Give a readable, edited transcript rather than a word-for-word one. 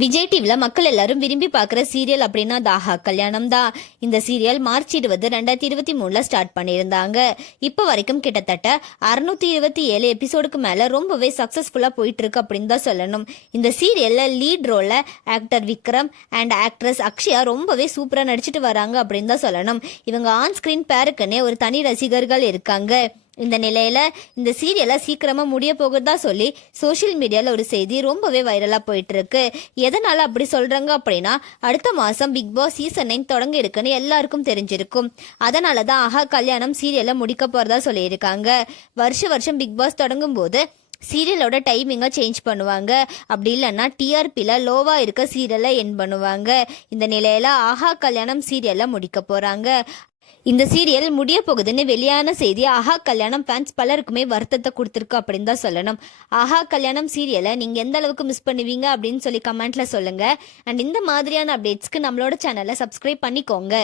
விஜய் டிவில மக்கள் எல்லாரும் விரும்பி பார்க்குற சீரியல் அப்படின்னா தாஹா கல்யாணம் தான். இந்த சீரியல் மார்ச் 20, 2023 ஸ்டார்ட் பண்ணியிருந்தாங்க. இப்போ வரைக்கும் கிட்டத்தட்ட 627 எபிசோடுக்கு மேல ரொம்பவே சக்சஸ்ஃபுல்லா போயிட்டு இருக்கு அப்படின்னு தான் சொல்லணும். இந்த சீரியல்ல லீட் ரோல்ல actor Vikram and actress Akshaya ரொம்பவே சூப்பரா நடிச்சிட்டு வராங்க அப்படின்னு தான் சொல்லணும். இவங்க ஆன் ஸ்கிரீன் பேருக்குன்னே ஒரு தனி ரசிகர்கள் இருக்காங்க. இந்த நிலையில இந்த சீரியலை சீக்கிரமா முடிய போகிறதா சொல்லி சோசியல் மீடியால ஒரு செய்தி ரொம்பவே வைரலா போயிட்டு இருக்கு. எதனால அப்படி சொல்றாங்க அப்படின்னா, அடுத்த மாசம் பிக் பாஸ் சீசன் 9 தொடங்க இருக்குன்னு எல்லாருக்கும் தெரிஞ்சிருக்கும். அதனாலதான் ஆஹா கல்யாணம் சீரியலை முடிக்க போறதா சொல்லியிருக்காங்க. வருஷம் பிக் பாஸ் தொடங்கும் போது சீரியலோட டைமிங்கை சேஞ்ச் பண்ணுவாங்க. அப்படி இல்லைன்னா டிஆர்பியில் லோவாக இருக்க சீரியலை என் பண்ணுவாங்க. இந்த நிலையில ஆஹா கல்யாணம் சீரியலை முடிக்க போறாங்க. இந்த சீரியல் முடிய போகுதுன்னு வெளியான செய்தி ஆஹா கல்யாணம் ஃபேன்ஸ் பலருக்குமே வருத்தத்தை கொடுத்துருக்கு அப்படின்னு தான் சொல்லணும். ஆஹா கல்யாணம் சீரியலை நீங்கள் எந்த அளவுக்கு மிஸ் பண்ணுவீங்க அப்படின்னு சொல்லி கமெண்ட்ல சொல்லுங்க. அண்ட் இந்த மாதிரியான அப்டேட்ஸ்க்கு நம்மளோட சேனலை சப்ஸ்கிரைப் பண்ணிக்கோங்க.